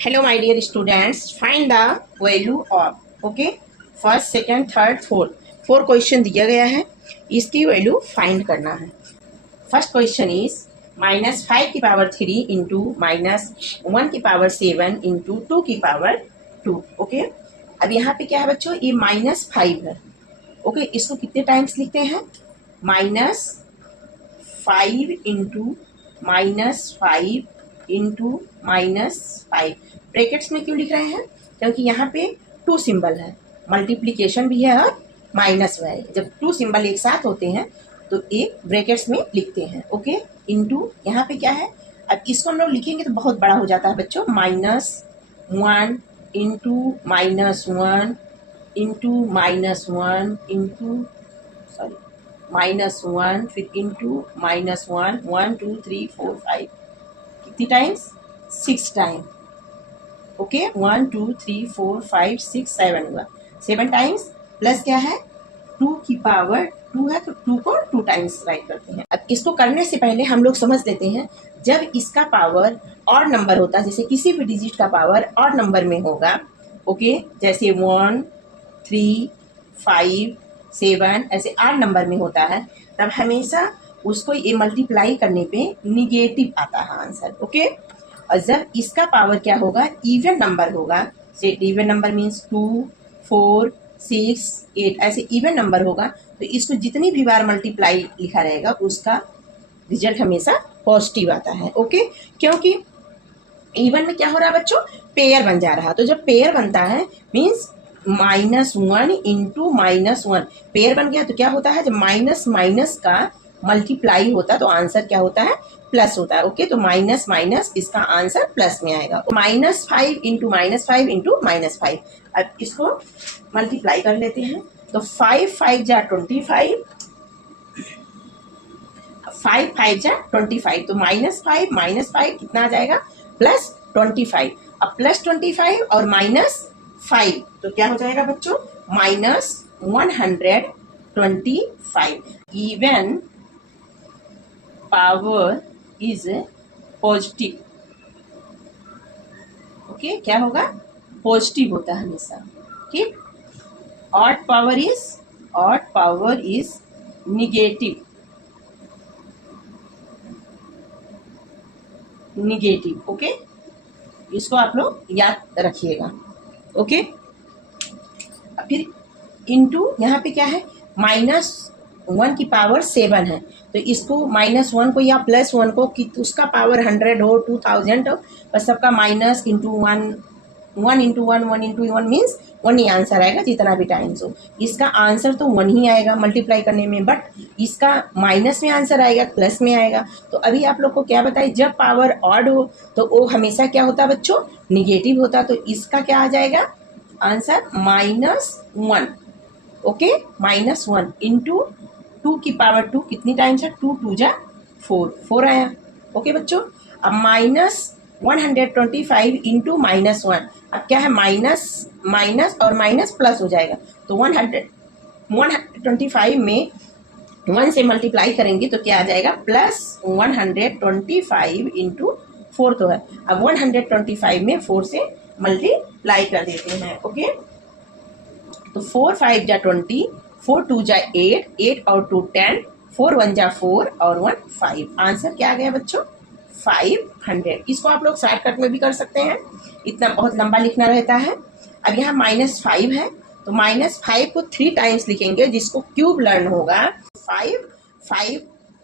Hello my dear students, find the value of first second third fourth four question दिया गया है, इसकी value find करना है। First question is -5^3 into -1^7 into 2^2। Okay, अब यहाँ पे क्या है बच्चों, ये -5 है। ओके, इसको कितने टाइम्स लिखते हैं? -5 इंटू -5 इंटू -5। ब्रैकेट्स में क्यों लिख रहे हैं? क्योंकि यहाँ पे 2 सिंबल है, मल्टीप्लीकेशन भी है और माइनस भी है। जब 2 सिंबल एक साथ होते हैं तो एक ब्रैकेट्स में लिखते हैं। ओके, इंटू यहाँ पे क्या है, अब इसको हम लोग लिखेंगे तो बहुत बड़ा हो जाता है बच्चों। -1 इंटू -1 इंटू -1 इंटू -1 फिर इंटू -1 1 2 3 4 5 कितनी टाइम्स? 6 टाइम। ओके, 1 2 3 4 5 6 7 हुआ, 7 टाइम्स। प्लस क्या है, 2 की पावर 2 है तो 2 को 2 टाइम्स राइट करते हैं। अब इसको करने से पहले हम लोग समझ लेते हैं, जब इसका पावर और नंबर होता है, जैसे किसी भी डिजिट का पावर और नंबर में होगा, ओके, जैसे 1 3 5 7 ऐसे 8 नंबर में होता है, तब हमेशा उसको ये मल्टीप्लाई करने पे निगेटिव आता है आंसर। ओके, और जब इसका पावर क्या होगा, इवन नंबर होगा, से इवन नंबर मीन्स 2 4 6 8 ऐसे इवन नंबर होगा, तो इसको जितनी भी बार मल्टीप्लाई लिखा रहेगा उसका रिजल्ट हमेशा पॉजिटिव आता है। ओके, क्योंकि इवन में क्या हो रहा है बच्चों, पेयर बन जा रहा है। तो जब पेयर बनता है मीन्स -1 इंटू -1 पेयर बन गया, तो क्या होता है, जब माइनस माइनस का मल्टीप्लाई होता है तो आंसर क्या होता है, प्लस होता है। ओके, तो माइनस माइनस इसका आंसर प्लस में आएगा। -5 इंटू -5 इंटू -5। अब इसको मल्टीप्लाई कर लेते हैं, तो 5 5 जा 25, 5 5 जा 25, तो -5 कितना आ जाएगा, +25। अब +25 और -5 तो क्या हो जाएगा बच्चों, -125। Even power is positive. Okay, क्या होगा, पॉजिटिव होता है हमेशा। ठीक, odd power is negative. Okay, इसको आप लोग याद रखिएगा। ओके, फिर इंटू यहाँ पे क्या है, -1^7 है, तो इसको -1 को या +1 को कि उसका पावर 100 हो 2000 हो, बस सबका minus into 1 1 into 1 1 into 1 means 1 ही आंसर आएगा जितना भी टाइम्स हो। इसका आंसर तो 1 ही आएगा मल्टीप्लाई करने में, बट इसका माइनस में आंसर आएगा, प्लस में आएगा। तो अभी आप लोग को क्या बताए, जब पावर ऑड हो तो वो हमेशा क्या होता है बच्चों, निगेटिव होता। तो इसका क्या आ जाएगा आंसर, -1। ओके, -1 इंटू 2 की पावर 2 कितनी टाइम्स है, 2 2 जा 4 आया। ओके बच्चों, अब -125 इंटू -1, अब क्या है, माइनस माइनस और माइनस प्लस हो जाएगा, तो 125 में 1 से मल्टीप्लाई करेंगे तो क्या आ जाएगा, +125 इंटू 4 तो है। अब 125 में 4 से मल्टीप्लाई कर देते हैं। ओके, तो 4 5 जा 20, 4 2 जा 8, 8 और 2 10, 4 1 जा 4 और 1 5। आंसर क्या आ गया बच्चों, 500। इसको आप लोग शॉर्टकट में भी कर सकते हैं, इतना बहुत लंबा लिखना रहता है। अब यहाँ -5 है, तो -5 को 3 टाइम्स लिखेंगे, जिसको क्यूब लर्न होगा। 5 5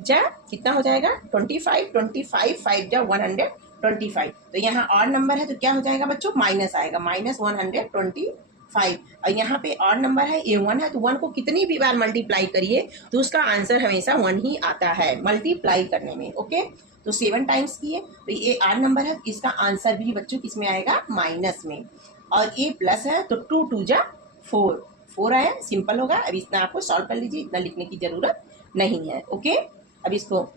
जा कितना हो जाएगा, 25 25 5 जा 125। तो यहाँ और नंबर है तो क्या हो जाएगा बच्चों, माइनस आएगा, -125। और यहाँ पे और नंबर है, ये 1 है, तो 1 को कितनी भी बार मल्टीप्लाई करिए तो उसका आंसर हमेशा 1 ही आता है मल्टीप्लाई करने में। ओके, तो 7 टाइम्स किए तो ये 8 नंबर है, इसका आंसर भी बच्चों किस में आएगा, माइनस में। और ये प्लस है तो 2 2 जा 4 आया, सिंपल होगा। अब इतना आपको सॉल्व कर लीजिए, इतना लिखने की जरूरत नहीं है। ओके, अब इसको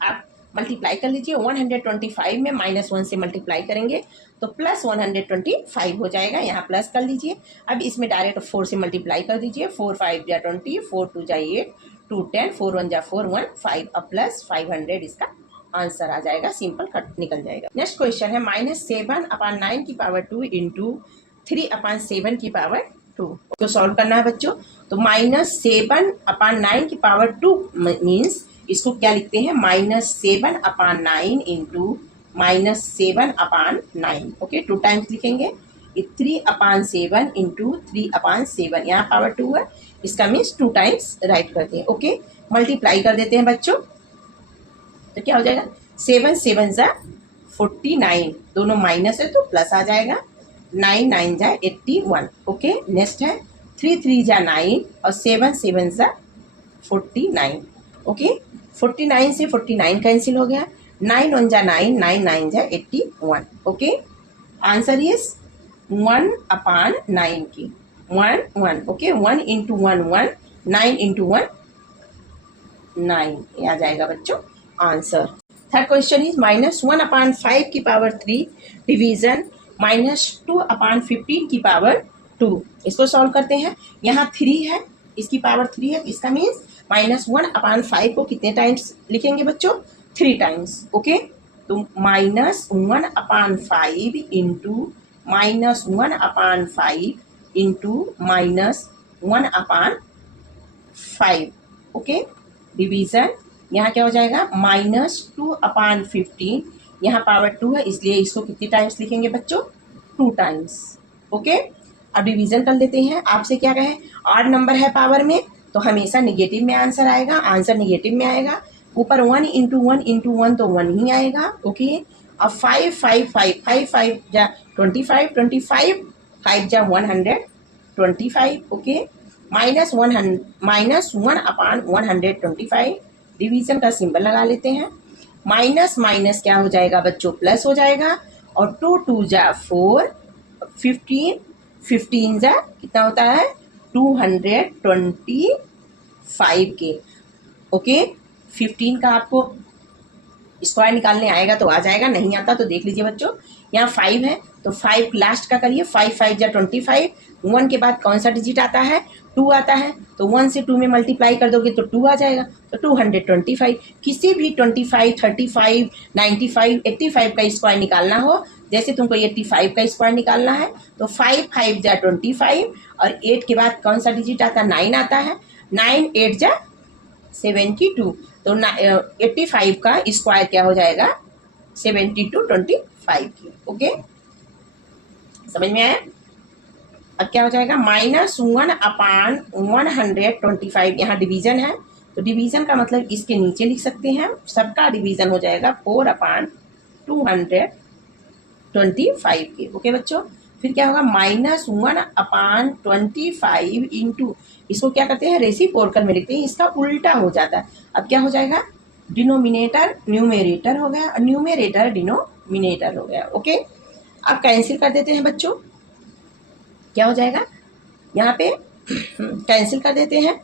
आप मल्टीप्लाई कर लीजिए, 125 में -1 से मल्टीप्लाई करेंगे तो +125 हो जाएगा, यहाँ प्लस कर लीजिए। अब इसमें डायरेक्ट 4 से मल्टीप्लाई कर दीजिए, 4 5 जा 20, 4 2 जा 8, 2 10, 4 1 जा 4 1 5, अब +500 इसका आंसर आ जाएगा, सिंपल कट निकल जाएगा। नेक्स्ट क्वेश्चन है -7/9 की पावर 2 इंटू 3/7 की पावर 2। तो सॉल्व करना है बच्चों। तो -7/9 की पावर 2 मीन्स इसको क्या लिखते हैं, -7/9 इंटू -7/9। ओके, 2 टाइम्स लिखेंगे। 3/7 इंटू 3/7, यहाँ पावर 2 है, इसका मीन्स 2 टाइम्स राइट करते हैं। ओके, मल्टीप्लाई कर देते हैं बच्चों। तो क्या हो जाएगा, 7 7 जा 49, दोनों माइनस है तो प्लस आ जाएगा। 9 9 जा 81। ओके, नेक्स्ट है 3 3 जा 9 और 7 7 जा 49। ओके, 49 से 49 कैंसिल हो गया। 9 1 जा 9, 9 9 जा 81। ओके, आंसर इज 1/9 की 1 1। ओके, 1 इंटू 1 1, 9 इंटू 1 9, ये आ जाएगा बच्चों आंसर। थर्ड क्वेश्चन इज -1/5 की पावर 3 डिवीजन -2/15 की पावर 2। इसको सॉल्व करते हैं। यहाँ 3 है, इसकी पावर 3 है, इसका मीन्स -1/5 को कितने टाइम्स लिखेंगे बच्चों, 3 टाइम्स। ओके, तो -1/5 इंटू -1/5 इंटू -1/5। ओके, डिवीजन यहाँ क्या हो जाएगा, -2/15, यहाँ पावर 2 है इसलिए इसको कितनी टाइम्स लिखेंगे बच्चों, 2 टाइम्स। ओके, अब डिवीजन कर लेते हैं। आपसे क्या कहें, ऑड नंबर है पावर में तो हमेशा निगेटिव में आंसर आएगा, आंसर निगेटिव में आएगा। ऊपर 1 इंटू 1 इंटू 1 तो 1 ही आएगा। ओके, अब 5 5 5 5 5 जा 25, 25 5 जा 125। ओके, -1/125, डिवीजन का सिंबल लगा लेते हैं। माइनस माइनस क्या हो जाएगा बच्चों, प्लस हो जाएगा। और 2 2 जा 4, 15 15 जा कितना होता है, 225 के। ओके, 15 का आपको स्क्वायर निकालने आएगा तो आ जाएगा, नहीं आता तो देख लीजिए बच्चों। यहाँ 5 है तो 5 लास्ट का करिए, 5 5 जा 25। 1 के बाद कौन सा डिजिट आता है, 2 आता है, तो 1 से 2 में मल्टीप्लाई कर दोगे तो 2 आ जाएगा, तो 225। किसी भी 25 35 95 85 का स्क्वायर निकालना हो, जैसे तुमको 85 का स्क्वायर निकालना है तो 5 5 जा 25 और 8 के बाद कौन सा डिजिट आता है, 9 आता है, 9 8 जा 72, तो 85 का स्क्वायर क्या हो जाएगा, 72 25 की। ओके, समझ में आया। अब क्या हो जाएगा, -1/125, यहाँ डिवीजन है तो डिवीजन का मतलब इसके नीचे लिख सकते हैं, सबका डिवीजन हो जाएगा 4/225 के। ओके बच्चों, फिर क्या होगा, -1/25 इंटू, इसको क्या करते हैं, रेसिप्रोकल में लिखते हैं, इसका उल्टा हो जाता है। अब क्या हो जाएगा, डिनोमिनेटर न्यूमेरेटर हो गया और न्यूमेरेटर डिनोमिनेटर हो गया। ओके, अब कैंसिल कर देते हैं बच्चों, क्या हो जाएगा, यहाँ पे कैंसिल कर देते हैं।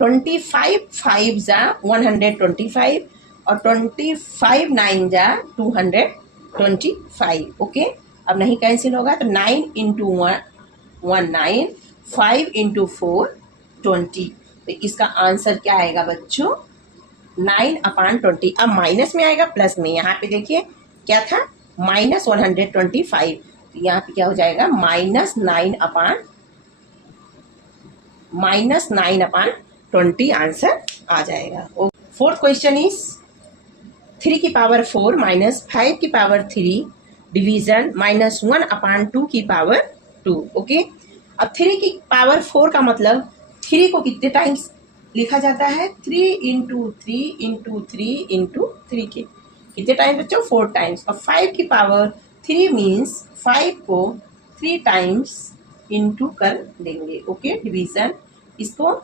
25 5 जा 125 और 25 9 जा 225। ओके, अब नहीं कैंसिल होगा तो 9 इंटू 1 9, 5 इंटू 4 20। तो इसका आंसर क्या आएगा बच्चों, 9/20। अब माइनस में आएगा प्लस में, यहाँ पे देखिए क्या था, -125, तो यहाँ पे क्या हो जाएगा, -9/20 आंसर आ जाएगा। फोर्थ क्वेश्चन इज 3 की पावर 4 -5 की पावर 3 डिवीजन -1/2 की पावर 2। ओके, अब 3 की पावर 4 का मतलब 3 को कितने टाइम्स लिखा जाता है, 3 इंटू 3 इंटू 3 इंटू 3 के कितने टाइम्स बच्चों, 4 टाइम्स। और 5 की पावर 3 मीन्स 5 को 3 टाइम्स इंटू कर देंगे। ओके, डिवीजन, इसको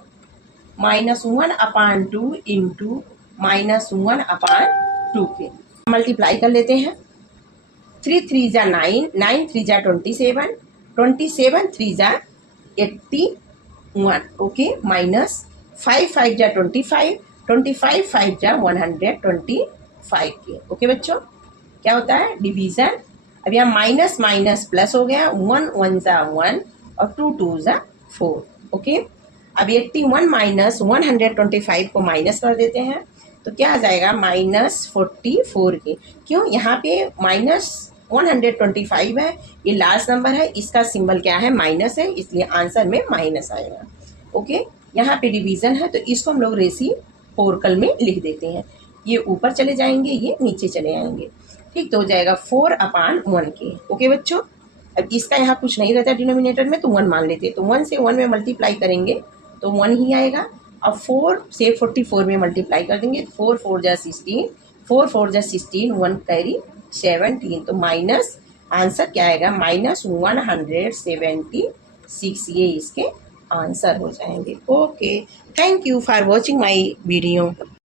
-1/2 इंटू -1/2 के मल्टीप्लाई कर लेते हैं। 3 3 जा 9, 9 3 जा 27, 27 3 जा 81। ओके, माइनस 5 5 जा 25, 25 5 जा 125 के। ओके बच्चों, क्या होता है, डिवीजन। अब यहाँ माइनस माइनस प्लस हो गया, 1 1 जा 1 और 2 2 जा 4। ओके, अब 81 माइनस 125 को माइनस कर देते हैं तो क्या आ जाएगा -44k। क्यों, यहाँ पे -125 है, ये लास्ट नंबर है, इसका सिंबल क्या है, माइनस है, इसलिए आंसर में माइनस आएगा। ओके, यहाँ पे डिवीजन है तो इसको हम लोग रेसिप्रोकल में लिख देते हैं। ये ऊपर चले जाएंगे, ये नीचे चले आएंगे। ठीक, तो हो जाएगा 4/1k। ओके बच्चों, अब इसका यहाँ कुछ नहीं रहता डिनोमिनेटर में तो 1 मान लेते हैं, तो 1 से 1 में मल्टीप्लाई करेंगे तो 1 ही आएगा। अब 4 से 44 में मल्टीप्लाई कर देंगे, 4 4 जा 16, 4 4 जा 16, 1 कैरी 17, तो माइनस आंसर क्या आएगा, -176। ये इसके आंसर हो जाएंगे। Okay, thank you for watching my video.